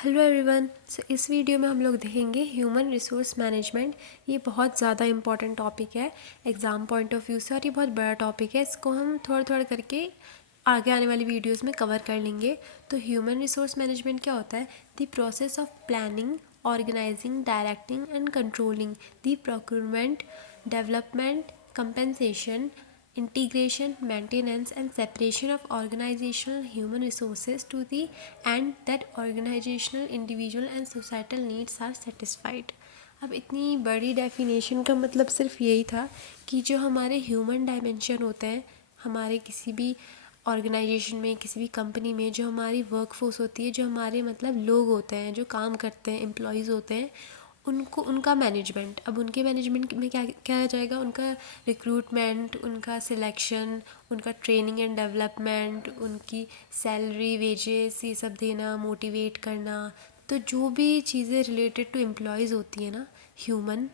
Hello everyone. सो इस video में हम लोग देखेंगे ह्यूमन रिसोर्स मैनेजमेंट। ये बहुत ज़्यादा इंपॉर्टेंट टॉपिक है एग्ज़ाम पॉइंट ऑफ व्यू से, और ये बहुत बड़ा टॉपिक है। इसको हम थोड़ा थोड़ा करके आगे आने वाली वीडियोस में कवर कर लेंगे। तो ह्यूमन रिसोर्स मैनेजमेंट क्या होता है? The process of planning, organising, directing and controlling the procurement, development, compensation, integration, maintenance and separation of organizational human resources to the end that organizational, individual and societal needs are satisfied। अब इतनी बड़ी definition का मतलब सिर्फ यही था कि जो हमारे ह्यूमन डायमेंशन होते हैं हमारे किसी भी ऑर्गेनाइजेशन में, किसी भी कंपनी में, जो हमारी वर्कफोर्स होती है, जो हमारे मतलब लोग होते हैं जो काम करते हैं, एम्प्लॉयज़ होते हैं, उनको उनका मैनेजमेंट। अब उनके मैनेजमेंट में क्या क्या आ जाएगा? उनका रिक्रूटमेंट, उनका सिलेक्शन, उनका ट्रेनिंग एंड डेवलपमेंट, उनकी सैलरी, वेजेस, ये सब देना, मोटिवेट करना। तो जो भी चीज़ें रिलेटेड टू एम्प्लॉयज़ होती हैं ना, ह्यूमन,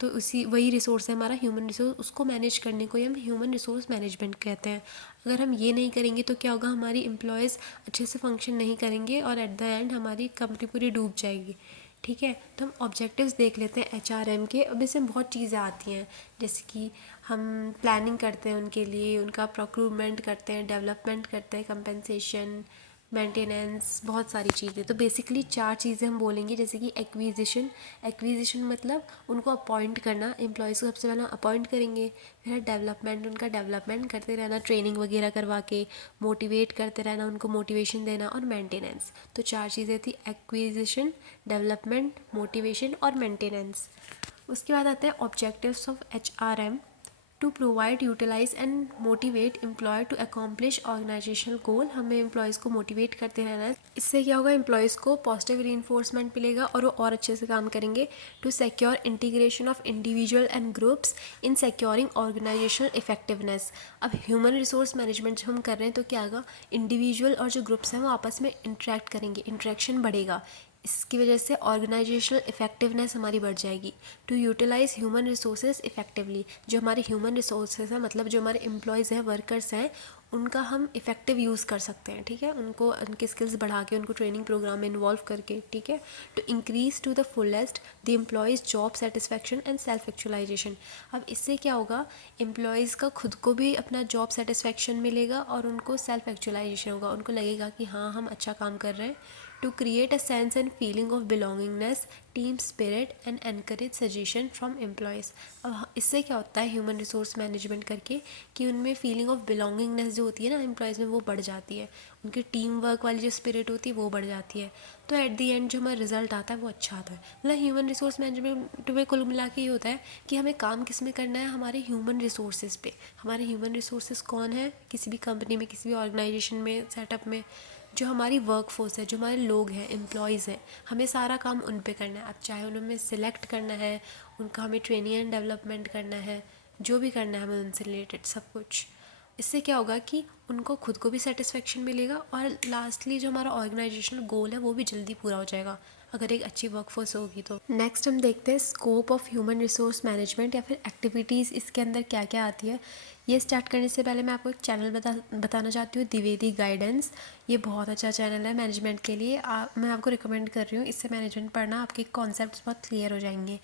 तो उसी वही रिसोर्स है हमारा ह्यूमन रिसोर्स। उसको मैनेज करने को ही हम ह्यूमन रिसोर्स मैनेजमेंट कहते हैं। अगर हम ये नहीं करेंगे तो क्या होगा? हमारी एम्प्लॉयज़ अच्छे से फंक्शन नहीं करेंगे और एट द एंड हमारी कंपनी पूरी डूब जाएगी। ठीक है, तो हम ऑब्जेक्टिव्स देख लेते हैं HRM के। अब इसमें बहुत चीज़ें आती हैं, जैसे कि हम प्लानिंग करते हैं उनके लिए, उनका प्रोक्यूरमेंट करते हैं, डेवलपमेंट करते हैं, कंपेंसेशन, मेंटेनेंस, बहुत सारी चीज़ें। तो बेसिकली 4 चीज़ें हम बोलेंगे, जैसे कि एक्विजिशन। एक्विजिशन मतलब उनको अपॉइंट करना, एम्प्लॉयज़ को सबसे पहले अपॉइंट करेंगे। फिर डेवलपमेंट, उनका डेवलपमेंट करते रहना, ट्रेनिंग वगैरह करवा के मोटिवेट करते रहना, उनको मोटिवेशन देना, और मेंटेनेंस। तो 4 चीज़ें थी: एक्विजिशन, डेवलपमेंट, मोटिवेशन और मेंटेनेंस। उसके बाद आते हैं objectives of HRM। To provide, utilise and motivate employ to accomplish organisational goal. हमें एम्प्लॉयज़ को मोटिवेट करते रहना है। इससे क्या होगा? एम्प्लॉयज़ को पॉजिटिव रीइंफोर्समेंट मिलेगा और वो और अच्छे से काम करेंगे। To secure integration of individual and groups in securing organisational effectiveness. अब ह्यूमन रिसोर्स मैनेजमेंट जब हम कर रहे हैं तो क्या होगा? इंडिविजुअल और जो ग्रुप्स हैं वो आपस में इंटरेक्ट करेंगे, इंटरेक्शन बढ़ेगा। इसकी वजह से ऑर्गेनाइजेशनल इफेक्टिवनेस हमारी बढ़ जाएगी। To utilise human resources effectively, जो हमारे ह्यूमन रिसोर्सेज हैं, मतलब जो हमारे एम्प्लॉयज़ हैं, वर्कर्स हैं, उनका हम इफ़ेक्टिव यूज़ कर सकते हैं। ठीक है, उनको उनके स्किल्स बढ़ा के, उनको ट्रेनिंग प्रोग्राम में इन्वॉल्व करके। ठीक है, to increase to the fullest the employees job satisfaction and self actualisation. अब इससे क्या होगा? एम्प्लॉयज़ का खुद को भी अपना जॉब सेटिस्फेक्शन मिलेगा और उनको सेल्फ एक्चुअलाइजेशन होगा। उनको लगेगा कि हाँ, हम अच्छा काम कर रहे हैं। To create a sense and feeling of belongingness, team spirit and encourage suggestion from employees. अब इससे क्या होता है ह्यूमन रिसोर्स मैनेजमेंट करके, कि उनमें फीलिंग ऑफ बिलोंगिंगनेस जो होती है ना एम्प्लॉयज़ में, वो बढ़ जाती है। उनकी टीम वर्क वाली जो स्पिरिट होती है वो बढ़ जाती है। तो एट द एंड जो हमारा रिजल्ट आता है वो अच्छा आता है। मतलब ह्यूमन रिसोर्स मैनेजमेंट में कुल मिला के ये होता है कि हमें काम किस में करना है? हमारे ह्यूमन रिसोर्सेज पे। हमारे ह्यूमन रिसोर्सेज कौन है? किसी भी कंपनी में, किसी भी ऑर्गेनाइजेशन में, सेटअप में, जो हमारी वर्क फोर्स है, जो हमारे लोग हैं, एम्प्लॉयज़ हैं, हमें सारा काम उन पे करना है। अब चाहे उनमें सिलेक्ट करना है, उनका हमें ट्रेनिंग एंड डेवलपमेंट करना है, जो भी करना है हमें उनसे रिलेटेड सब कुछ। इससे क्या होगा कि उनको खुद को भी सेटिस्फेक्शन मिलेगा और लास्टली जो हमारा ऑर्गेनाइजेशनल गोल है वो भी जल्दी पूरा हो जाएगा अगर एक अच्छी वर्कफोर्स होगी तो। नेक्स्ट हम देखते हैं scope of human resource management, या फिर एक्टिविटीज़ इसके अंदर क्या क्या आती है। ये स्टार्ट करने से पहले मैं आपको एक चैनल बताना चाहती हूँ, द्विवेदी गाइडेंस। ये बहुत अच्छा चैनल है मैनेजमेंट के लिए। मैं आपको रिकमेंड कर रही हूँ, इससे मैनेजमेंट पढ़ना, आपके कॉन्सेप्ट्स बहुत क्लियर हो जाएंगे।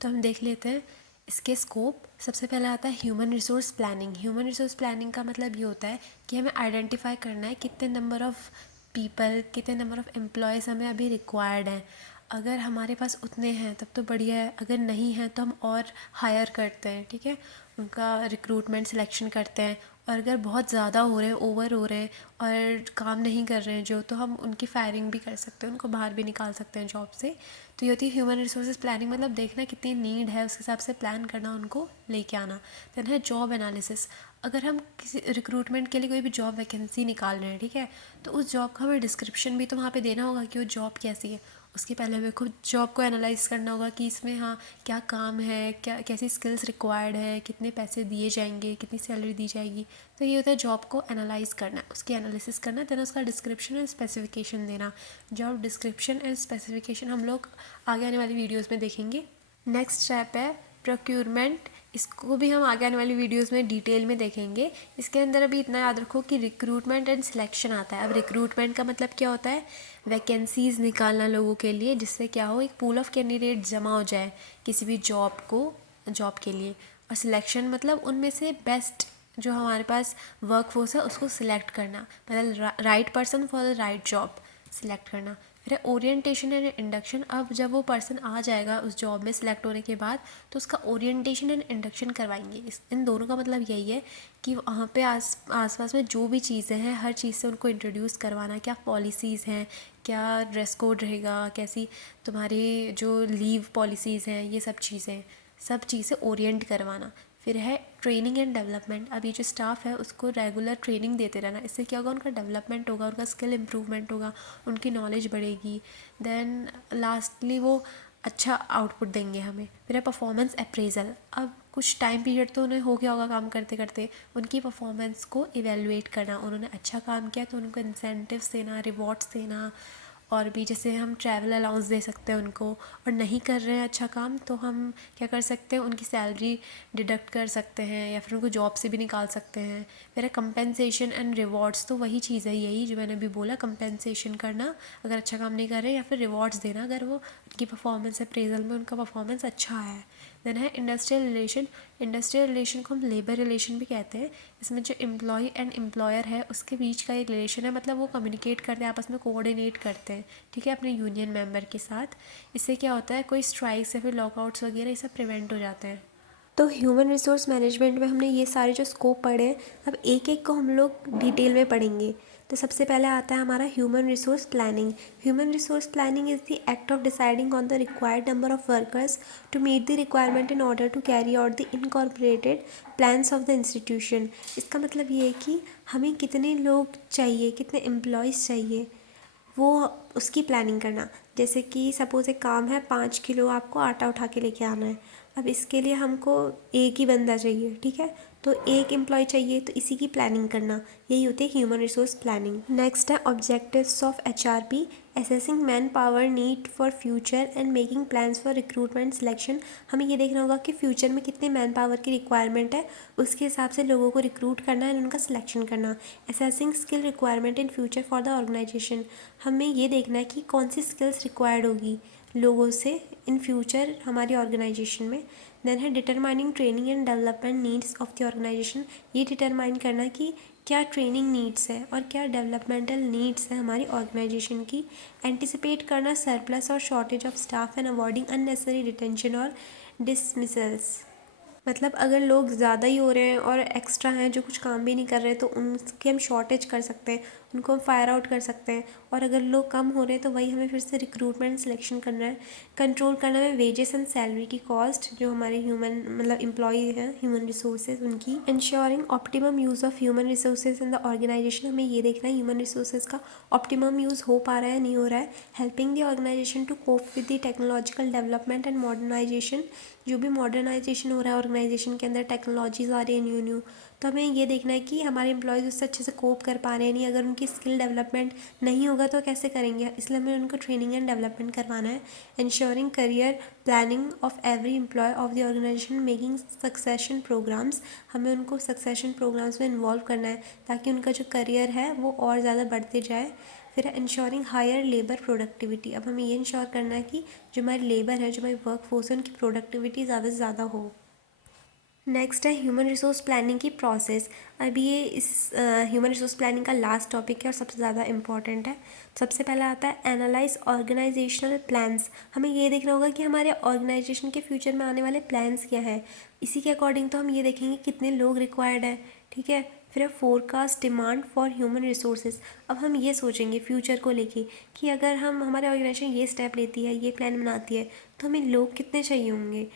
तो हम देख लेते हैं इसके स्कोप। सबसे पहले आता है human resource planning. Human resource planning का मतलब ये होता है कि हमें आइडेंटिफाई करना है कितने नंबर ऑफ़ पीपल, कितने नंबर ऑफ़ एम्प्लॉयज़ हमें अभी रिक्वायर्ड हैं। अगर हमारे पास उतने हैं तब तो बढ़िया है, अगर नहीं है तो हम और हायर करते हैं। ठीक है, उनका रिक्रूटमेंट सिलेक्शन करते हैं। और अगर बहुत ज़्यादा हो रहे हैं, ओवर हो रहे हैं और काम नहीं कर रहे हैं जो, तो हम उनकी फायरिंग भी कर सकते हैं, उनको बाहर भी निकाल सकते हैं जॉब से। तो ये होती है ह्यूमन रिसोर्सेज प्लानिंग, मतलब देखना कितनी नीड है, उसके हिसाब से प्लान करना, उनको लेके आना। देन है जॉब एनालिसिस। अगर हम किसी रिक्रूटमेंट के लिए कोई भी जॉब वैकेंसी निकाल रहे हैं, ठीक है, तो उस जॉब का हमें डिस्क्रिप्शन भी तो वहाँ पे देना होगा कि वो जॉब कैसी है। उसके पहले हमें खुद जॉब को एनालाइज करना होगा कि इसमें हाँ क्या काम है, क्या कैसी स्किल्स रिक्वायर्ड है, कितने पैसे दिए जाएंगे, कितनी सैलरी दी जाएगी। तो ये होता है जॉब को एनालाइज करना, उसकी एनालिसिस करना, देन उसका डिस्क्रिप्शन एंड स्पेसिफिकेशन देना। जॉब डिस्क्रिप्शन एंड स्पेसिफिकेशन हम लोग आगे आने वाली वीडियोज़ में देखेंगे। नेक्स्ट स्टेप है प्रोक्यूरमेंट। इसको भी हम आगे आने वाली वीडियोस में डिटेल में देखेंगे। इसके अंदर अभी इतना याद रखो कि रिक्रूटमेंट एंड सिलेक्शन आता है। अब रिक्रूटमेंट का मतलब क्या होता है, वैकेंसीज़ निकालना लोगों के लिए, जिससे क्या हो, एक पूल ऑफ कैंडिडेट जमा हो जाए किसी भी जॉब के लिए। और सिलेक्शन मतलब उनमें से बेस्ट जो हमारे पास वर्कफोर्स है उसको सिलेक्ट करना, मतलब right person for the right job select करना। फिर है ओरिएंटेशन एंड इंडक्शन। अब जब वो पर्सन आ जाएगा उस जॉब में सिलेक्ट होने के बाद, तो उसका ओरिएंटेशन एंड इंडक्शन करवाएंगे। इन दोनों का मतलब यही है कि वहाँ पे आसपास में जो भी चीज़ें हैं हर चीज़ से उनको इंट्रोड्यूस करवाना, क्या पॉलिसीज़ हैं, क्या ड्रेस कोड रहेगा, कैसी तुम्हारी जो लीव पॉलिसीज़ हैं, ये सब चीज़ें ओरिएंट करवाना। फिर है ट्रेनिंग एंड डेवलपमेंट। अब ये जो स्टाफ है उसको रेगुलर ट्रेनिंग देते रहना। इससे क्या होगा, उनका डेवलपमेंट होगा, उनका स्किल इम्प्रूवमेंट होगा, उनकी नॉलेज बढ़ेगी। देन लास्टली वो अच्छा आउटपुट देंगे हमें। फिर है परफॉर्मेंस अप्रेजल। अब कुछ टाइम पीरियड तो उन्हें हो गया होगा काम करते करते, उनकी परफॉर्मेंस को इवेलुएट करना। उन्होंने अच्छा काम किया तो उनको इंसेंटिव्स देना, रिवॉर्ड्स देना, और भी जैसे हम ट्रैवल अलाउंस दे सकते हैं उनको। और नहीं कर रहे हैं अच्छा काम तो हम क्या कर सकते हैं, उनकी सैलरी डिडक्ट कर सकते हैं या फिर उनको जॉब से भी निकाल सकते हैं। फिर कंपेंसेशन एंड रिवॉर्ड्स, तो वही चीज़ है, यही जो मैंने अभी बोला, कंपेंसेशन करना अगर अच्छा काम नहीं कर रहे, या फिर रिवॉर्ड्स देना अगर वो उनकी परफॉर्मेंस अप्रेजल में उनका परफॉर्मेंस अच्छा है। देन है इंडस्ट्रियल रिलेशन। इंडस्ट्रियल रिलेशन को हम लेबर रिलेशन भी कहते हैं। इसमें जो एम्प्लॉय एंड एम्प्लॉयर है उसके बीच का एक रिलेशन है, मतलब वो कम्युनिकेट करते हैं, आपस में कोऑर्डिनेट करते हैं, ठीक है, अपने यूनियन मेंबर के साथ। इससे क्या होता है, कोई स्ट्राइक्स या फिर लॉकआउट्स वगैरह ये सब प्रिवेंट हो जाते हैं। तो ह्यूमन रिसोर्स मैनेजमेंट में हमने ये सारे जो स्कोप पढ़े हैं, अब एक एक को हम लोग डिटेल में पढ़ेंगे। तो सबसे पहले आता है हमारा human resource planning. Human resource planning is the act of deciding on the required number of workers to meet the requirement in order to carry out the incorporated plans of the institution. इसका मतलब ये है कि हमें कितने लोग चाहिए, कितने एम्प्लॉयज़ चाहिए, वो उसकी प्लानिंग करना। जैसे कि सपोज़ एक काम है, 5 किलो आपको आटा उठा के लेके आना है। अब इसके लिए हमको एक ही बंदा चाहिए, ठीक है, तो एक एम्प्लॉय चाहिए, तो इसी की प्लानिंग करना, यही होती है ह्यूमन रिसोर्स प्लानिंग। नेक्स्ट है objectives of HRP, assessing man power need for future and making plans for recruitment selection. हमें ये देखना होगा कि फ्यूचर में कितने मैन पावर की रिक्वायरमेंट है, उसके हिसाब से लोगों को रिक्रूट करना है, उनका सिलेक्शन करना। Assessing skill requirement in future for the organisation, हमें ये देखना है कि कौन सी स्किल्स रिक्वायर्ड होगी लोगों से इन फ्यूचर हमारी ऑर्गेनाइजेशन में। देन है determining training and development needs of the organisation, ये डिटरमाइन करना कि क्या ट्रेनिंग नीड्स है और क्या डेवलपमेंटल नीड्स है हमारी ऑर्गेनाइजेशन की। एंटिसिपेट करना सरप्लस और shortage of staff and avoiding unnecessary detention और डिसमिसल्स, मतलब अगर लोग ज़्यादा ही हो रहे हैं और एक्स्ट्रा हैं जो कुछ काम भी नहीं कर रहे, तो उनकी हम शॉर्टेज कर सकते हैं, उनको हम फायर आउट कर सकते हैं। और अगर लोग कम हो रहे हैं तो वही हमें फिर से रिक्रूटमेंट सिलेक्शन करना है। कंट्रोल करना है वेजेस एंड सैलरी की कॉस्ट, जो हमारे ह्यूमन मतलब एम्प्लॉय हैं ह्यूमन रिसोर्सेज उनकी। Ensuring optimum use of human resources in the organisation, हमें ये देखना है ह्यूमन रिसोर्सेज का ऑप्टिमम यूज़ हो पा रहा है नहीं हो रहा है। Helping the organisation to cope with the technological development and modernisation, जो भी मॉडर्नाइजेशन हो रहा है ऑर्गेनाइजेशन के अंदर, टेक्नोलॉजीज़ आ रही है न्यू न्यू, तो हमें ये देखना है कि हमारे एम्प्लॉयज़ उससे अच्छे से कोप कर पा रहे हैं नहीं। अगर उनकी स्किल डेवलपमेंट नहीं होगा तो कैसे करेंगे, इसलिए हमें उनको ट्रेनिंग एंड डेवलपमेंट करवाना है। Ensuring career planning of every employee of the organisation, making succession programmes, हमें उनको सक्सेशन प्रोग्राम्स में इन्वॉल्व करना है ताकि उनका जो करियर है वो और ज़्यादा बढ़ते जाए। फिर इंश्योरिंग हायर लेबर प्रोडक्टिविटी, अब हमें ये इंश्योर करना है कि जो हमारी लेबर है, जो हमारी वर्क फोर्स है, उनकी प्रोडक्टिविटी ज़्यादा से ज़्यादा हो। नेक्स्ट है ह्यूमन रिसोर्स प्लानिंग की प्रोसेस। अब ये इस ह्यूमन रिसोर्स प्लानिंग का लास्ट टॉपिक है और सबसे ज़्यादा इंपॉर्टेंट है। सबसे पहला आता है एनालाइज ऑर्गेनाइजेशनल प्लान्स, हमें ये देखना होगा कि हमारे ऑर्गेनाइजेशन के फ्यूचर में आने वाले प्लान्स क्या है। इसी के अकॉर्डिंग तो हम ये देखेंगे कितने लोग रिक्वायर्ड है, ठीक है। फिर है forecast demand for human resources, अब हम ये सोचेंगे फ्यूचर को लेके कि अगर हमारे ऑर्गेनाइजेशन ये स्टेप लेती है, ये प्लान बनाती है, तो हमें लोग कितने चाहिए होंगे।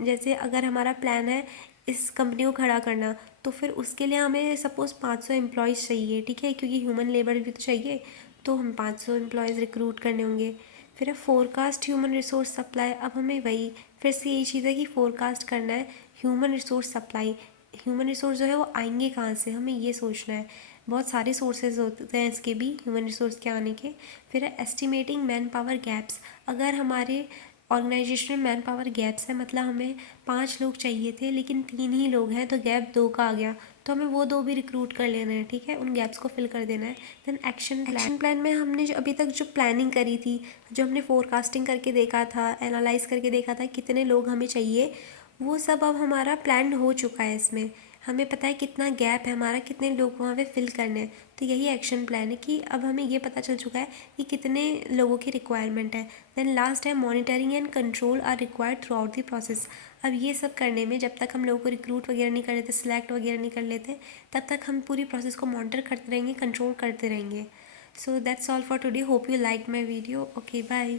जैसे अगर हमारा प्लान है इस कंपनी को खड़ा करना, तो फिर उसके लिए हमें सपोज़ 500 एम्प्लॉयज़ चाहिए, ठीक है, क्योंकि ह्यूमन लेबर भी तो चाहिए, तो हम 500 एम्प्लॉयज़ रिक्रूट करने होंगे। फिर है फोरकास्ट ह्यूमन रिसोर्स सप्लाई, अब हमें वही फिर से यही चीज़ है कि फोरकास्ट करना है human resource supply, human resource जो है वो आएंगे कहाँ से, हमें ये सोचना है। बहुत सारे सोर्सेज होते हैं इसके भी, ह्यूमन रिसोर्स के आने के। फिर है एस्टिमेटिंग मैन पावर गैप्स, अगर हमारे ऑर्गेनाइजेशनल मैन पावर गैप्स है, मतलब हमें 5 लोग चाहिए थे लेकिन 3 ही लोग हैं, तो गैप 2 का आ गया, तो हमें वो 2 भी रिक्रूट कर लेना है, ठीक है, उन गैप्स को फिल कर देना है। देन एक्शन प्लान में हमने जो अभी तक जो प्लानिंग करी थी, जो हमने फोरकास्टिंग करके देखा था, एनालाइज करके देखा था कितने लोग हमें चाहिए, वो सब अब हमारा प्लान हो चुका है। इसमें हमें पता है कितना गैप है हमारा, कितने लोग वहाँ पे फिल करने हैं। तो यही एक्शन प्लान है कि अब हमें ये पता चल चुका है कि कितने लोगों की रिक्वायरमेंट है। देन लास्ट है monitoring and control are required throughout the process. अब ये सब करने में जब तक हम लोगों को रिक्रूट वगैरह नहीं कर लेते, सिलेक्ट वगैरह नहीं कर लेते, तब तक हम पूरी प्रोसेस को मॉनिटर करते रहेंगे, कंट्रोल करते रहेंगे। So that's all for today, hope you like my video. Okay, bye.